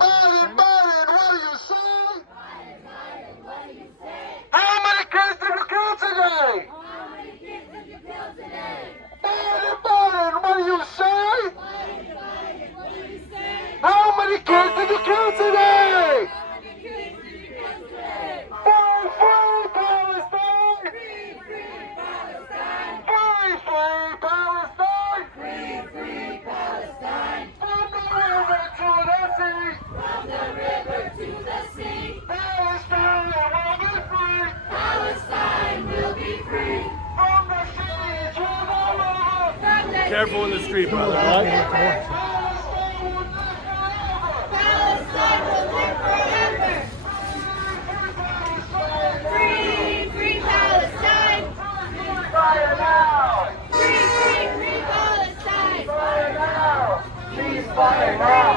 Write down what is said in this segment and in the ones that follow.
Biden, Biden, what do you say? How many kids did you kill today? Biden, Biden, what do you say? How many kids did you kill today? Free, free Palestine! Free, free Palestine! From the river to the sea! Palestine will be free! From the sea to the river! Careful in the street, brother. Palestine will live forever! Free, free Palestine! Fire now! Free, free, free Palestine! Fire now! Ceasefire now!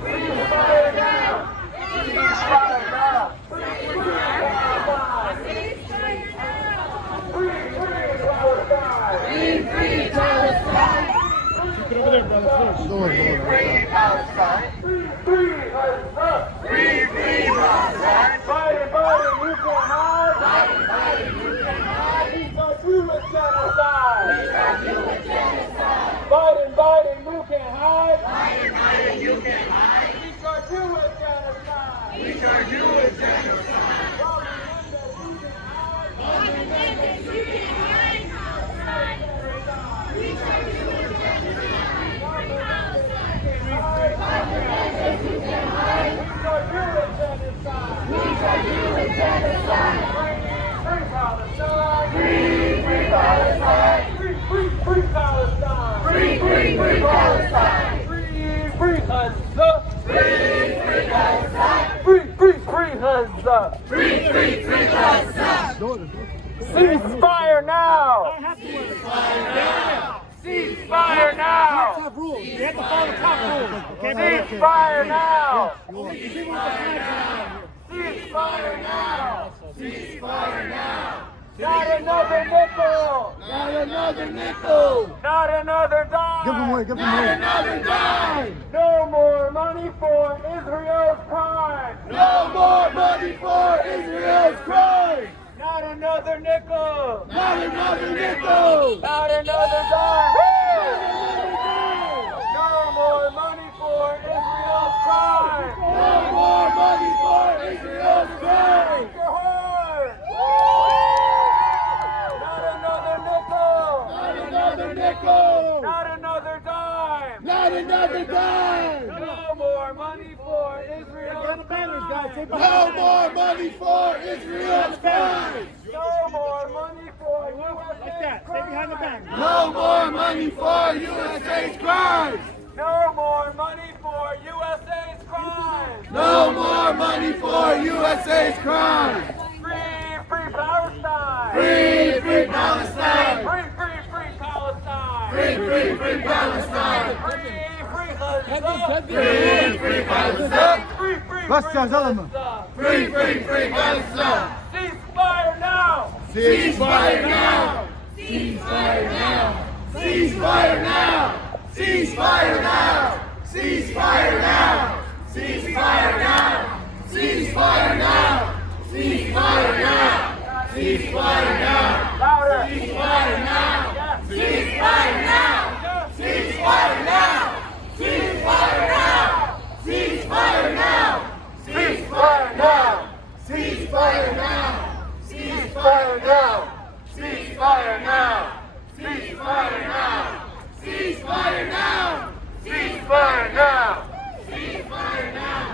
Ceasefire now! Ceasefire now! Free, free Palestine! Free, free Palestine! Free, free Palestine! Free, free Palestine! Free, free Palestine! Free, free Palestine! Biden, Biden, you can hide! Biden, Biden, you can hide! We shall do a genocide! We shall do a genocide! Biden, Biden, you can hide! Biden, Biden, you can hide! We shall do a genocide! We shall do a genocide! On the Menendez, you can hide! We shall do a genocide! Free Palestine! On the Menendez, you can hide! We shall do a genocide! Free Palestine! Free Palestine! Free Palestine! Free Palestine! Free Gaza! Free Gaza! Free Gaza! Free Gaza! Ceasefire now! Ceasefire now! Ceasefire now! Top rules. You have to follow the top rules. Ceasefire now! Ceasefire now! Ceasefire now! Not another nickel! Not another nickel! Not another dime! Give them away, give them Not away. another dime! No more money for Israel's crime! No more money for Israel's crime! Not another nickel! Not another nickel! Not another dime! No more money for Israel's crime! No more money for Israel's crime! Your heart! Not another nickel! Not another nickel! Not another dime! Not another dime! No more money for Israel's crime! No more money for Israel's crime! No more money for USA's Stay behind the back. No more money for USA's crimes! No more money for USA's crimes! No more money for USA's crimes! Free, free Palestine! Free, free Palestine! Free, free, free Palestine! Free, free, free Palestine! Free, free Gaza! Free, free Palestine! Free, free, Bas free ya zalımı. Gaza! Free, free, free Palestine! Ceasefire now! Ceasefire now! Ceasefire now! Ceasefire now! Ceasefire now! Ceasefire now! Ceasefire now! Ceasefire now! Ceasefire now! Ceasefire now! Louder! Ceasefire now! Ceasefire now! Ceasefire now! Ceasefire now! Ceasefire now! Ceasefire now! Ceasefire now! Ceasefire now! Ceasefire now! Ceasefire now! Ceasefire now! Ceasefire now! Ceasefire now!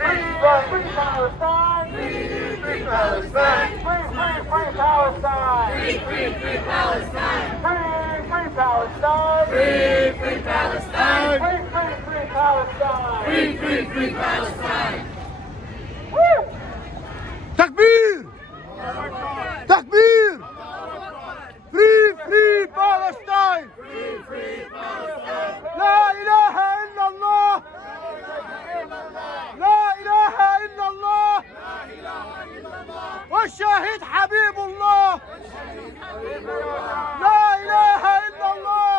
Free Palestine! Free Palestine! Free Palestine! Free Palestine! Free Palestine! Free Palestine! Free Palestine! Free Palestine! Woo! Takbir! Takbir! Free Palestine! La ilahe illallah! لا إله إلا الله والشهيد حبيب الله لا إله إلا الله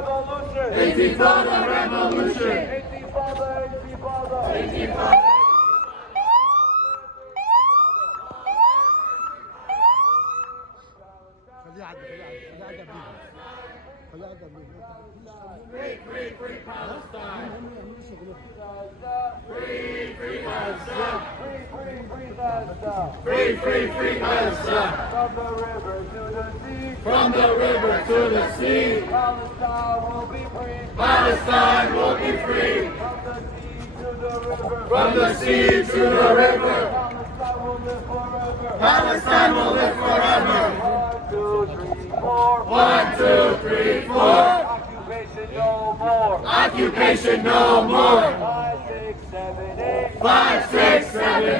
revolution. Intifada revolution. Intifada, intifada. Free, free, free Palestine. Free, free Gaza. Free, free, free Gaza. Free, free, free Palestine. From the river to the sea. From the river to the sea. Palestine will be free. Palestine will be free. From the sea to the river. From the sea to the river. Palestine will live forever. Palestine will live forever. 1, 2, 3, 4. 1, 2, 3, 4. Occupation no more. Occupation no more. 5, 6, 7, 8. 5, 6, 7, 8.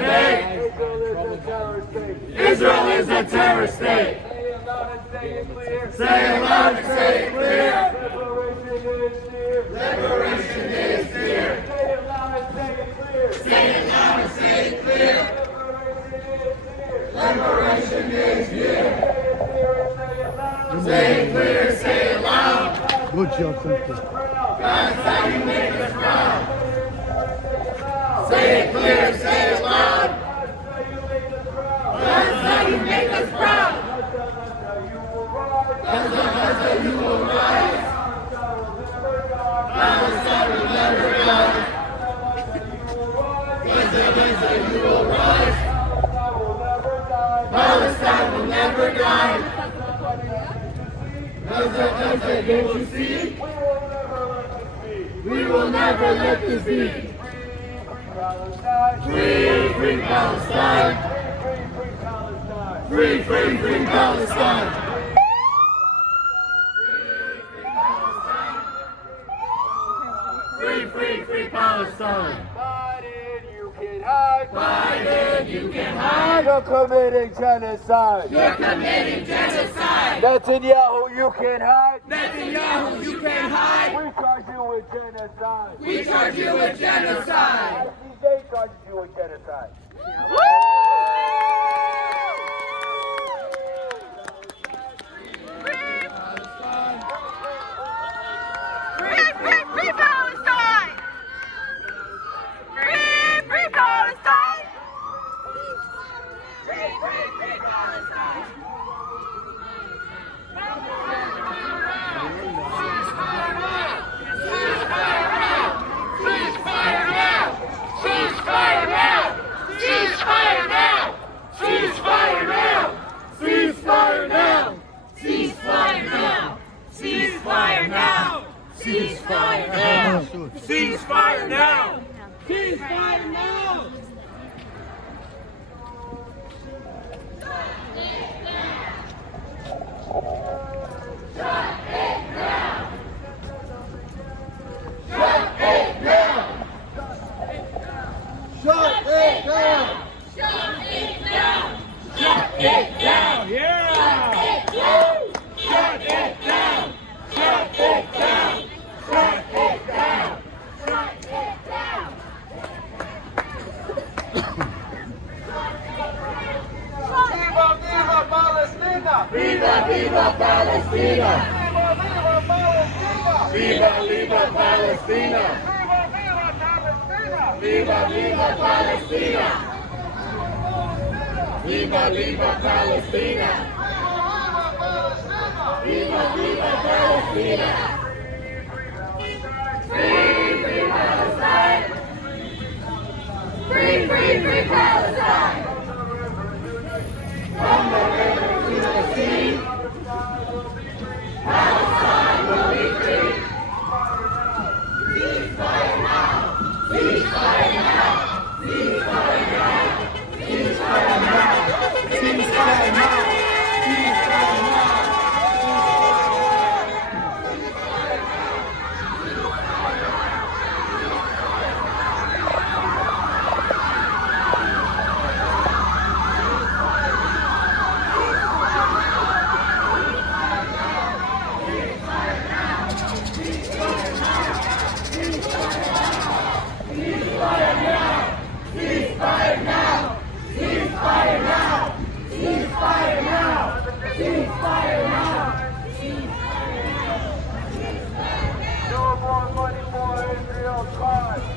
Israel is a terror state. Israel is a terror state. Say it loud and say it clear. Say it loud and say it clear. Liberation is near. Liberation is near. Say it loud and say it clear. Say it loud and say it clear. Liberation is near. Liberation is near. Say it clear, say it loud. Say it loud. Good job, thank you. That's how you make us proud. Say it clear, say it loud. That's how you make us proud. That's how you will rise. Palestine will never die. That's how you will rise. Palestine will never die. That's how you will see. We will never let this be. Free, free Palestine. Free, free, free Palestine. Free, free, free Palestine. Biden, you can hide. Biden, you can hide. You're committing genocide. You're committing genocide. Netanyahu, you can hide. Netanyahu, you can hide. We charge you with genocide. We charge you with genocide. ICJ charges you with genocide. Free Palestine! Free Palestine! Free Palestine! Ceasefire now! Ceasefire now! Ceasefire now! Ceasefire now! Ceasefire now! Ceasefire now! Ceasefire now! Ceasefire now! Ceasefire now! Ceasefire now! Shut it down! Shut it down! Shut it down! Yeah! Shut it down! Shut it down! Shut it down! Shut it down! Viva, viva Palestina! Viva, viva Palestina! Viva, viva Palestina! Viva, viva Palestina! Viva, viva Palestina! Viva, viva Palestina! Viva, viva Palestina! Free Palestine! Free Palestine! From the river to the sea, Palestine will be free. Ceasefire now! Ceasefire now! Ceasefire now! Ceasefire now! Ceasefire now! Ceasefire now!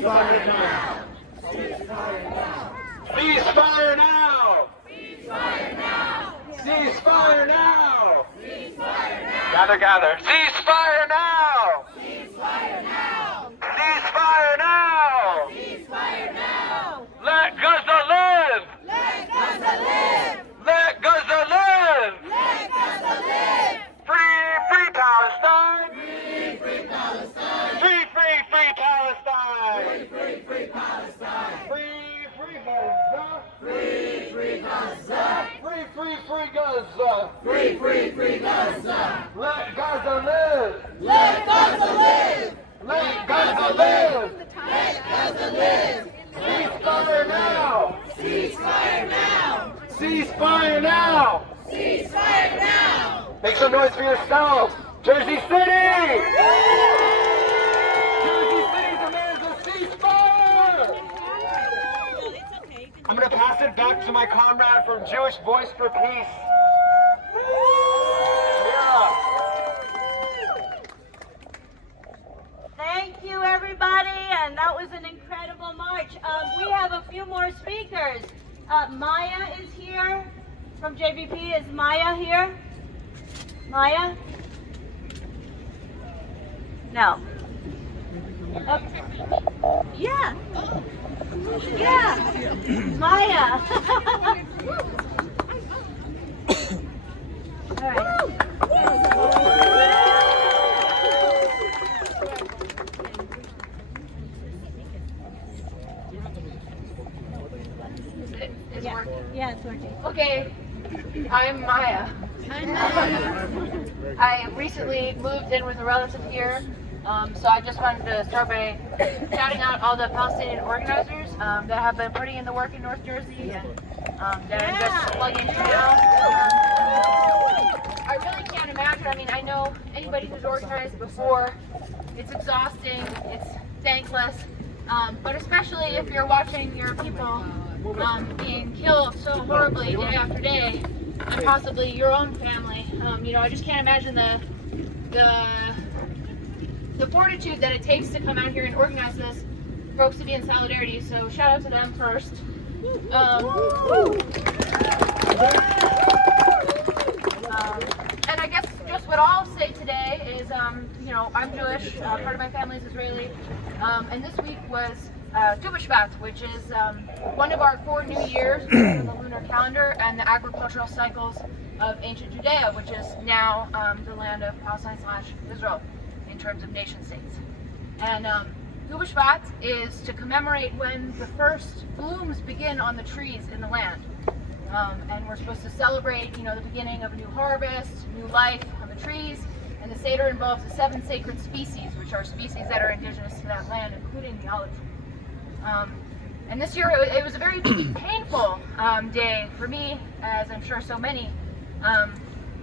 Ceasefire now! Ceasefire now! Ceasefire now! Ceasefire now! Ceasefire now! Gather, gather. Ceasefire now! Ceasefire now! Ceasefire now! Ceasefire now! Let Gaza live! Let Gaza live! Let Gaza live! Let Gaza live! Free, free Palestine! Free, free Palestine! Free, free, free Palestine! Free, free Palestine! Free, free Gaza! Free, free Gaza! Free, free, free Gaza! Free, free, free Gaza! Let Gaza live! Let Gaza live! Let Gaza live! Let Gaza live! Ceasefire now! Ceasefire now! Ceasefire now! Ceasefire now! Make some noise for yourself! Jersey City! Jersey City demands a ceasefire! I'm gonna pass it back to my comrade from Jewish Voice for Peace. Yeah. Thank you, everybody, and that was an incredible march. We have a few more speakers. Maya is here from JVP. Is Maya here? Maya? No. Okay. Yeah. Yeah. Maya. All right. Yeah, it's working. Okay, I'm Maya. I recently moved in with a relative here, so I just wanted to start by shouting out all the Palestinian organizers that have been putting in the work in North Jersey and that I'm just plugging in now. I really can't imagine. I mean, I know anybody who's organized before, it's exhausting, it's thankless, but especially if you're watching your people being killed so horribly day after day, and possibly your own family. You know, I just can't imagine the fortitude that it takes to come out here and organize this, folks to be in solidarity. So shout out to them first. And I guess just what I'll say today is, you know, I'm Jewish, part of my family is Israeli, and this week was Tu B'Shvat, which is one of our 4 new years in the lunar calendar and the agricultural cycles of ancient Judea, which is now the land of Palestine/Israel in terms of nation states. And Tu B'Shvat is to commemorate when the first blooms begin on the trees in the land. And we're supposed to celebrate, you know, the beginning of a new harvest, new life on the trees. And the Seder involves the 7 sacred species, which are species that are indigenous to that land, including the olive tree. And this year it was a very painful day for me, as I'm sure so many,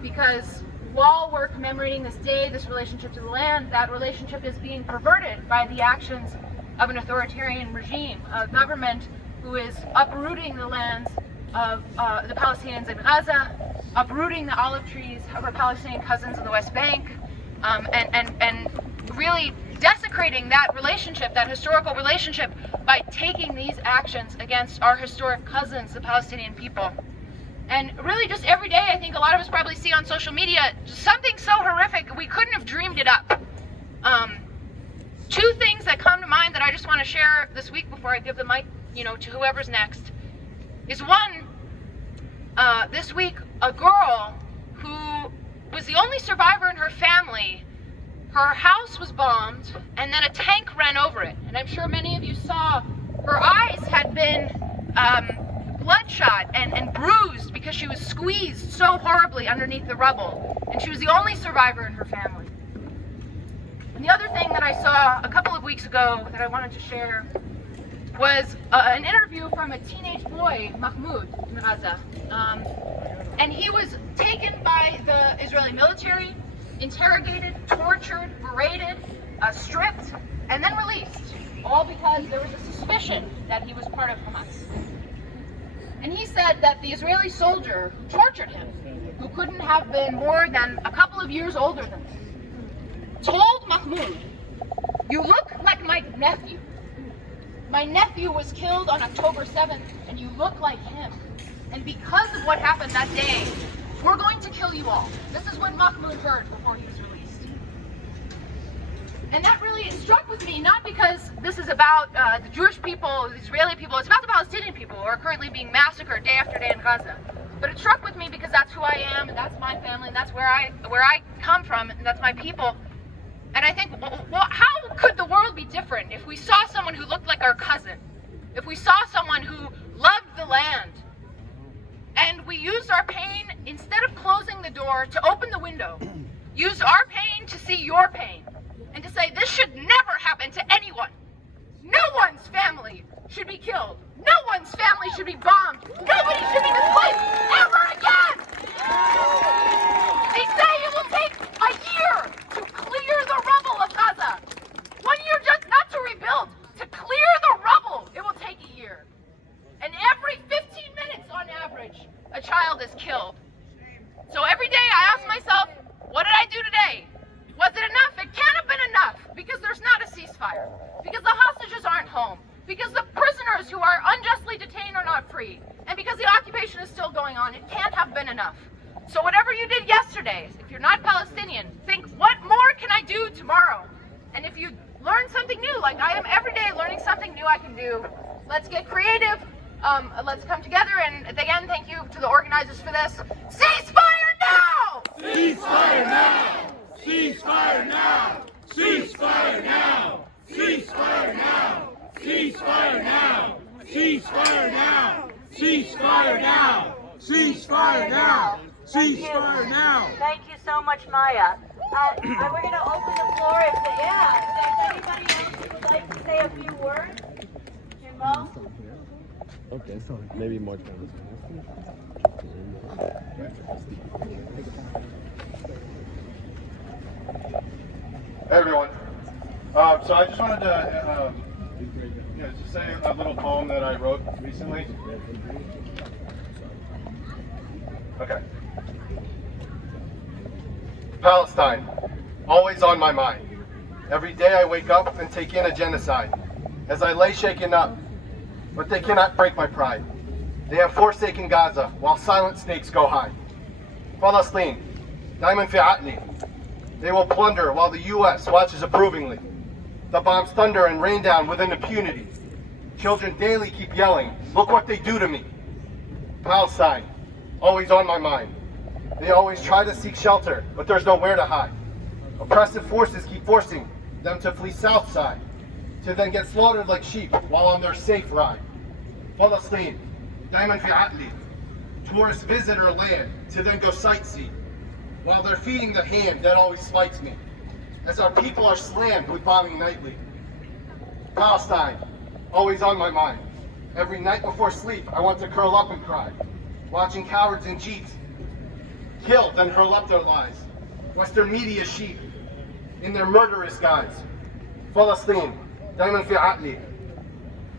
because while we're commemorating this day, this relationship to the land, that relationship is being perverted by the actions of an authoritarian regime, a government who is uprooting the lands of the Palestinians in Gaza, uprooting the olive trees of our Palestinian cousins in the West Bank, and really desecrating that relationship, that historical relationship, by taking these actions against our historic cousins, the Palestinian people. And really just every day, I think a lot of us probably see on social media something so horrific we couldn't have dreamed it up. 2 things that come to mind that I just want to share this week before I give the mic, you know, to whoever's next, is one, this week, a girl who was the only survivor in her family. Her house was bombed, and then a tank ran over it. And I'm sure many of you saw her eyes had been bloodshot and bruised because she was squeezed so horribly underneath the rubble. And she was the only survivor in her family. And the other thing that I saw a couple of weeks ago that I wanted to share was an interview from a teenage boy, Mahmoud, in Gaza. And he was taken by the Israeli military, interrogated, tortured, berated, stripped, and then released, all because there was a suspicion that he was part of Hamas. And he said that the Israeli soldier who tortured him, who couldn't have been more than a couple of years older than him, told Mahmoud, "You look like my nephew. My nephew was killed on October 7th, and you look like him. And because of what happened that day, we're going to kill you all. This is what Mahmoud heard before he was released. And that really struck with me, not because this is about the Jewish people, the Israeli people, it's about the Palestinian people who are currently being massacred day after day in Gaza. But it struck with me because that's who I am, and that's my family, and that's where I come from, and that's my people. And I think, well, how could the world be different if we saw someone who looked like our cousin? If we saw someone who loved the land? And we used our pain, instead of closing the door, to open the window. Used our pain to see your pain. And to say, this should never happen to anyone. No one's family should be killed. No one's family should be bombed. Nobody should be displaced ever again. They say it will take a year to clear the rubble of Gaza. 1 year just not to rebuild, to clear the rubble, it will take a year. And every 15 minutes on average, a child is killed. So every day I ask myself, what did I do today? Was it enough? It can't have been enough because there's not a ceasefire, because the hostages aren't home, because the prisoners who are unjustly detained are not free, and because the occupation is still going on. It can't have been enough. So whatever you did yesterday, if you're not Palestinian, think, what more can I do tomorrow? And if you learn something new, like I am every day learning something new I can do, let's get creative. Let's come together, and again, thank you to the organizers for this. Ceasefire now! Ceasefire now! Ceasefire now! Ceasefire now! Ceasefire now! Ceasefire now! Ceasefire now! Ceasefire now! Ceasefire now! Ceasefire now! Thank you so much, Maya. We're going to open the floor if there's anybody else who would like to say a few words. Mo? Okay, maybe more time. Hey everyone. So I just wanted to just say a little poem that I wrote recently. Okay. Palestine, always on my mind. Every day I wake up and take in a genocide. As I lay shaken up, but they cannot break my pride. They have forsaken Gaza while silent snakes go high. Palestine, Diamond fi Atli. They will plunder while the U.S. watches approvingly. The bombs thunder and rain down with impunity. Children daily keep yelling, look what they do to me. Palestine, always on my mind. They always try to seek shelter, but there's nowhere to hide. Oppressive forces keep forcing them to flee south side, to then get slaughtered like sheep while on their safe ride. Palestine, Diamond fi Atli. Tourists visit our land to then go sightsee, while they're feeding the hand that always spites me, as our people are slammed with bombing nightly. Palestine, always on my mind. Every night before sleep, I want to curl up and cry, watching cowards in jeeps kill, then hurl up their lies. Western media sheep in their murderous guise. Palestine, Diamond fi Atli.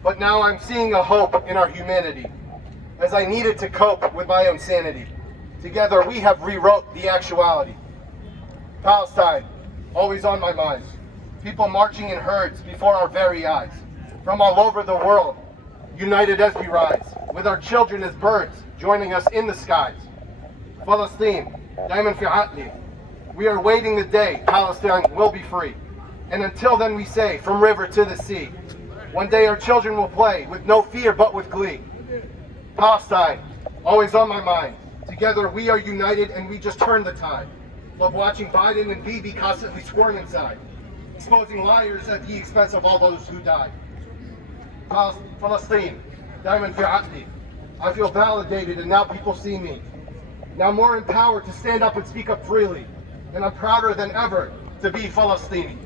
But now I'm seeing a hope in our humanity, as I needed to cope with my own sanity. Together we have rewrote the actuality. Palestine, always on my mind. People marching in herds before our very eyes. From all over the world, united as we rise, with our children as birds, joining us in the skies. Palestine, Diamond fi Atli. We are waiting the day Palestine will be free. And until then we say, from river to the sea, one day our children will play with no fear but with glee. Palestine, always on my mind. Together we are united and we just turn the tide. Love watching Biden and Bibi constantly squirm inside, exposing liars at the expense of all those who died. Palestine, Diamond fi Atli. I feel validated and now people see me. Now more empowered to stand up and speak up freely. And I'm prouder than ever to be Palestini.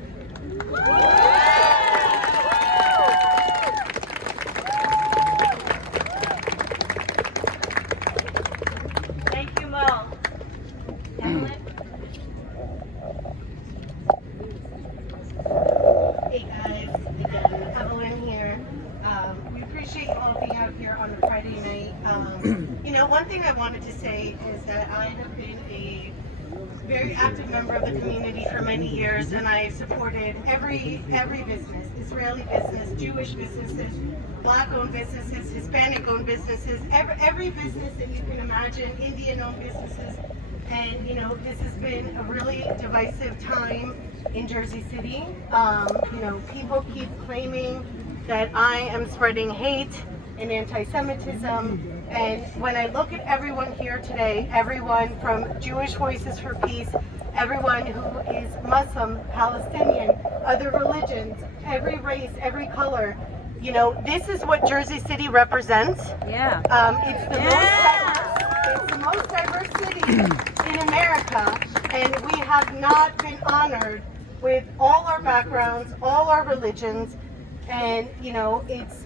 Thank you, Mo. Evelyn? Hey guys, again, Evelyn here. We appreciate you all being out here on a Friday night. One thing I wanted to say is that I have been a very active member of the community for many years, and I supported every business, Israeli business, Jewish businesses, Black-owned businesses, Hispanic-owned businesses, every business that you can imagine, Indian-owned businesses. And you know, this has been a really divisive time in Jersey City. You know, people keep claiming that I am spreading hate and anti-Semitism. And when I look at everyone here today, everyone from Jewish Voices for Peace, everyone who is Muslim, Palestinian, other religions, every race, every color, you know, this is what Jersey City represents. Yeah. It's the most diverse city in America, and we have not been honored with all our backgrounds, all our religions, and you know, it's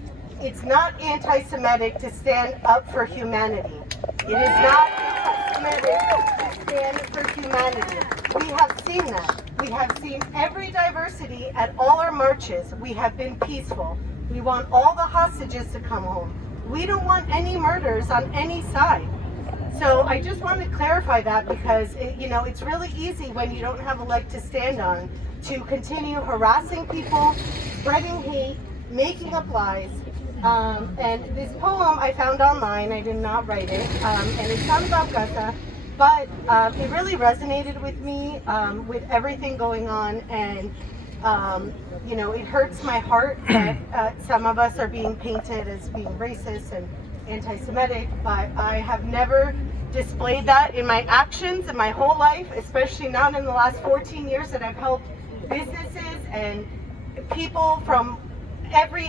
not anti-Semitic to stand up for humanity. It is not anti-Semitic to stand for humanity. We have seen that. We have seen every diversity at all our marches. We have been peaceful. We want all the hostages to come home. We don't want any murders on any side. So I just want to clarify that because, you know, it's really easy when you don't have a leg to stand on to continue harassing people, spreading hate, making up lies. And this poem I found online, I did not write it, and it's not about Gaza, but it really resonated with me with everything going on, and you know, it hurts my heart that some of us are being painted as being racist and anti-Semitic, but I have never displayed that in my actions in my whole life, especially not in the last 14 years that I've helped businesses and people from every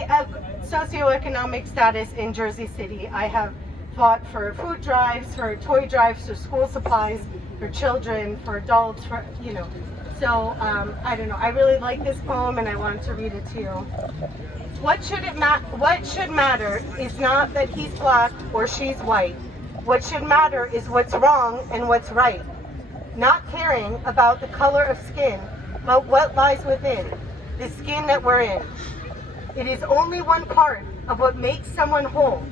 socioeconomic status in Jersey City. I have fought for food drives, for toy drives, for school supplies, for children, for adults, for, you know. So, I don't know, I really like this poem and I wanted to read it to you. What should matter is not that he's black or she's white. What should matter is what's wrong and what's right. Not caring about the color of skin, but what lies within, the skin that we're in. It is only one part of what makes someone whole,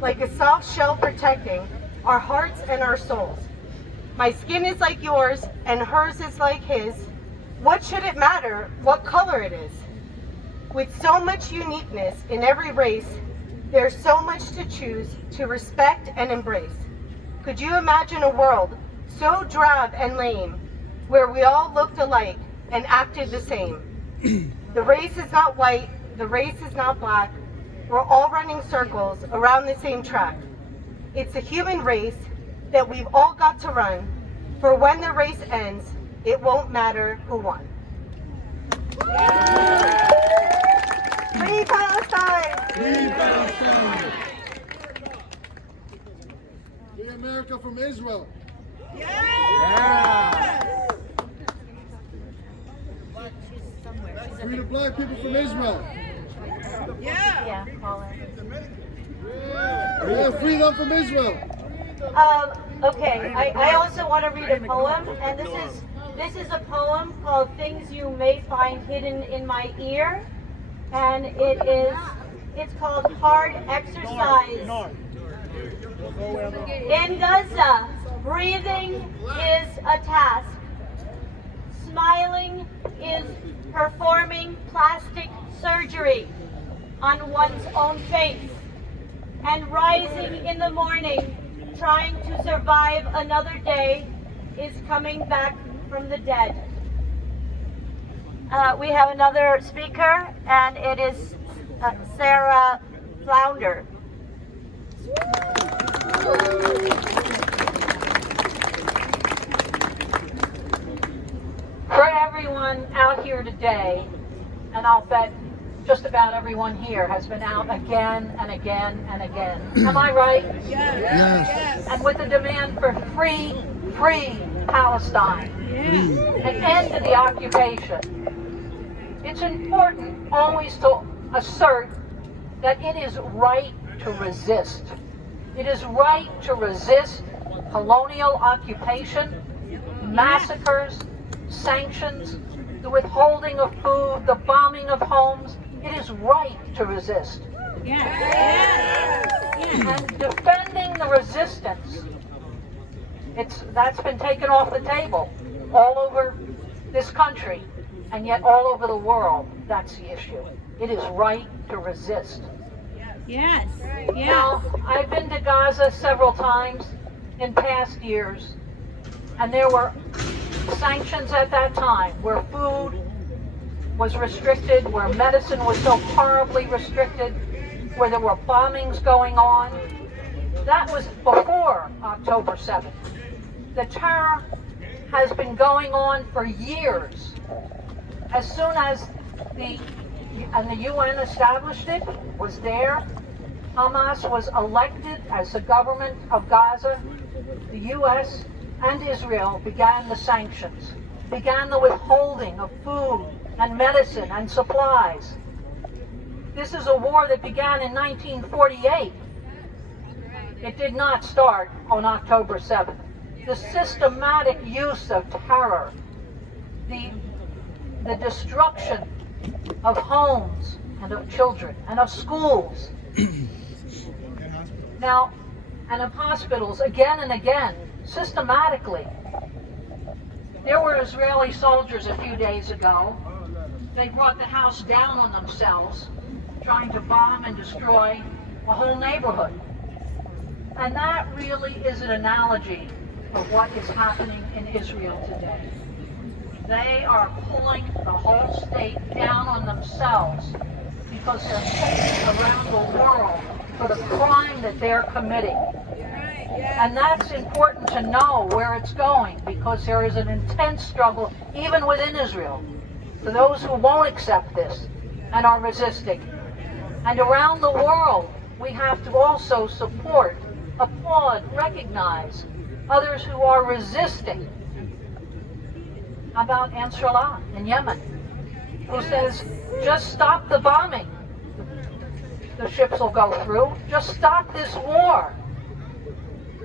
like a soft shell protecting our hearts and our souls. My skin is like yours and hers is like his. What should it matter what color it is? With so much uniqueness in every race, there's so much to choose, to respect and embrace. Could you imagine a world so drab and lame, where we all looked alike and acted the same? The race is not white, the race is not black. We're all running circles around the same track. It's a human race that we've all got to run, for when the race ends, it won't matter who won. Free Palestine! Free Palestine! Free America from Israel! Yeah! Free the black people from Israel! Yeah! Yeah, free them from Israel! Okay, I also want to read a poem, and this is a poem called Things You May Find Hidden in My Ear, and it's called Hard Exercise. In Gaza, breathing is a task. Smiling is performing plastic surgery on one's own face, and rising in the morning trying to survive another day is coming back from the dead. We have another speaker, and it is Sarah Flounder. For everyone out here today, and I'll bet just about everyone here has been out again and again and again. Am I right? Yes. Yes. And with the demand for free Palestine, an end to the occupation. It's important always to assert that it is right to resist. It is right to resist colonial occupation, massacres, sanctions, the withholding of food, the bombing of homes. It is right to resist. And defending the resistance That's been taken off the table all over this country, and yet all over the world. That's the issue. It is right to resist. Yes. Now, I've been to Gaza several times in past years, and there were sanctions at that time where food was restricted, where medicine was so horribly restricted, where there were bombings going on. That was before October 7th. The terror has been going on for years. As soon as the UN established it, was there, Hamas was elected as the government of Gaza, the US and Israel began the sanctions, began the withholding of food and medicine and supplies. This is a war that began in 1948. It did not start on October 7th. The systematic use of terror, the destruction of homes and of children and of schools. Now, and of hospitals again and again, systematically. There were Israeli soldiers a few days ago. They brought the house down on themselves, trying to bomb and destroy a whole neighborhood. And that really is an analogy of what is happening in Israel today. They are pulling the whole state down on themselves because they're faced around the world for the crime that they're committing. And that's important to know where it's going, because there is an intense struggle even within Israel for those who won't accept this and are resisting. And around the world, we have to also support, applaud, recognize others who are resisting. About Ansarallah in Yemen, who says, just stop the bombing. The ships will go through. Just stop this war.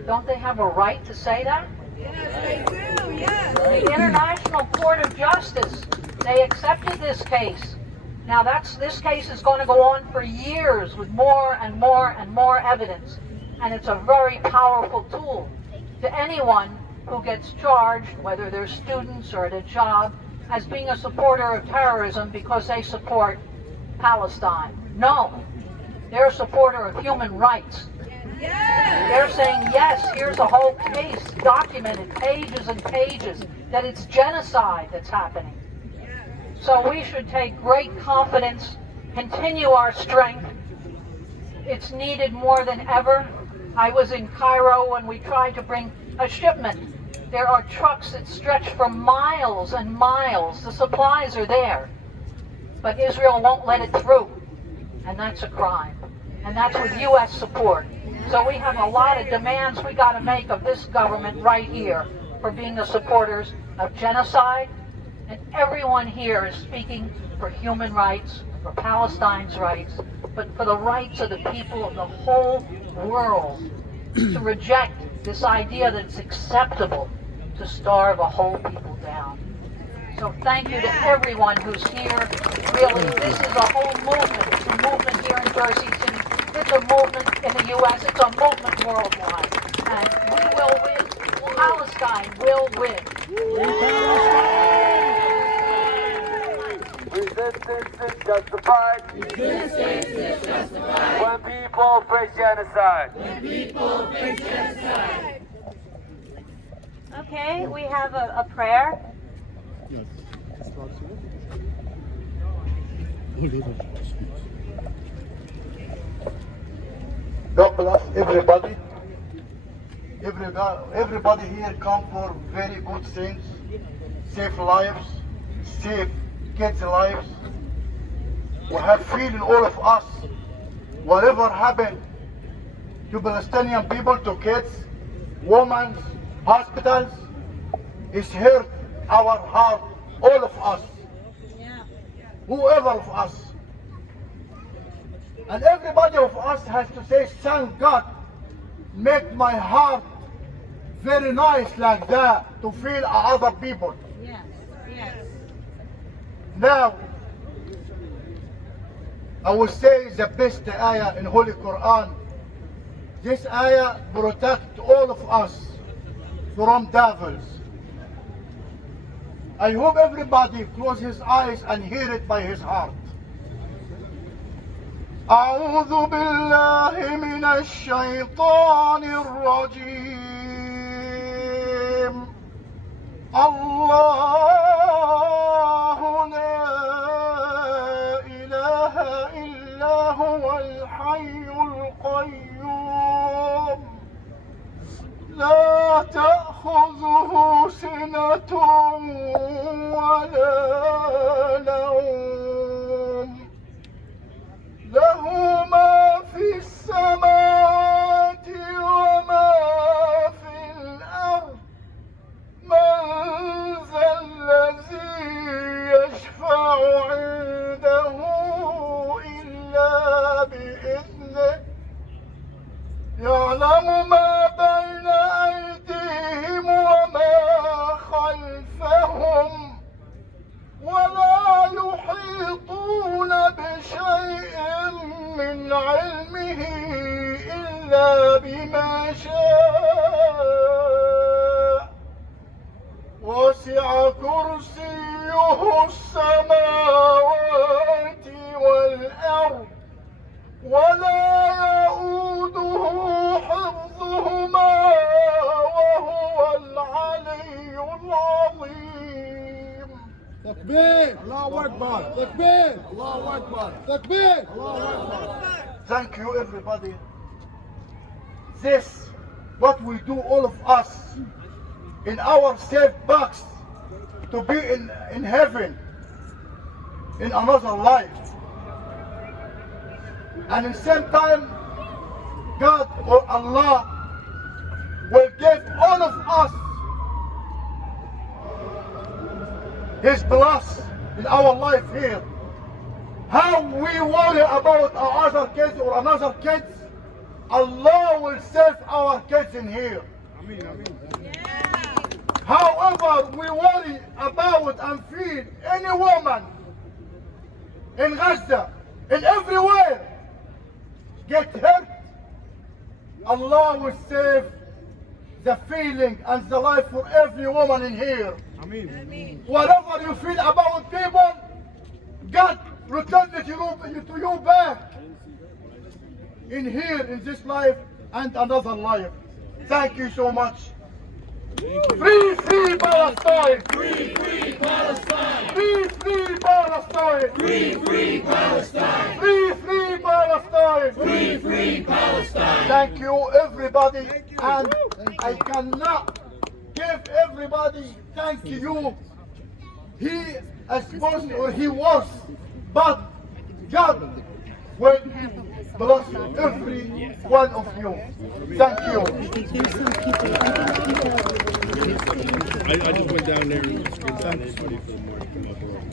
Don't they have a right to say that? Yes, they do, yes. The International Court of Justice, they accepted this case. Now this case is going to go on for years with more and more and more evidence. And it's a very powerful tool to anyone who gets charged, whether they're students or at a job, as being a supporter of terrorism because they support Palestine. No, they're a supporter of human rights. Yes. They're saying, yes, here's a whole case, documented, pages and pages, that it's genocide that's happening. So we should take great confidence, continue our strength. It's needed more than ever. I was in Cairo when we tried to bring a shipment. There are trucks that stretch for miles and miles. The supplies are there. But Israel won't let it through. And that's a crime. And that's with U.S. support. So we have a lot of demands we got to make of this government right here for being the supporters of genocide. And everyone here is speaking for human rights, for Palestine's rights, but for the rights of the people of the whole world to reject this idea that it's acceptable to starve a whole people down. So thank you to everyone who's here. Really, this is a whole movement. It's a movement here in Jersey City. It's a movement in the U.S. It's a movement worldwide. And we will win. Palestine will win. Resistance is justified. Resistance is justified. When people face genocide. When people face genocide. Okay, we have a prayer. Yes. God bless everybody. Everybody here come for very good things. Save lives, save kids' lives. We have feeling, all of us, whatever happened to Palestinian people, to kids, women, hospitals, it's hurt our heart, all of us, whoever of us. And everybody of us has to say, thank God, make my heart very nice like that, to feel other people. Yes, yes. Now, I will say the best ayah in Holy Quran. This ayah protect all of us from devils. I hope everybody close his eyes and hear it by his heart. أعوذ بالله من الشيطان الرجيم. الله لا إله إلا هو الحي القيوم لا تأخذه سنة ولا نوم له ما في السماوات وما في الأرض من ذا الذي يشفع عنده إلا بإذنه يعلم ما بين أيديهم وما خلفهم ولا يحيطون بشيء من علمه إلا بما شاء وسع كرسيه السماوات والأرض ولا يؤوده حفظهما وهو العلي العظيم. تكبير الله أكبر تكبير الله أكبر تكبير الله أكبر. Thank you everybody. This, what we do all of us in our safe box to be in heaven in another life. And in the same time, God or Allah will give all of us His bless in our life here. How we worry about our other kids or another kids, Allah will save our kids in here. However, we worry about and feed any woman in Gaza, in everywhere, get hurt, Allah will save the feeling and the life for every woman in here. Whatever you feel about people, God return it to you back in here, in this life and another life. Thank you so much. Free, free Palestine! Free, free Palestine! Free, free Palestine! Free, free Palestine! Free, free Palestine! Free, free Palestine! Thank you everybody, and I cannot give everybody thank you. He is supposed or he was, but God will bless every one of you. Thank you. I just went down there and screenshot it.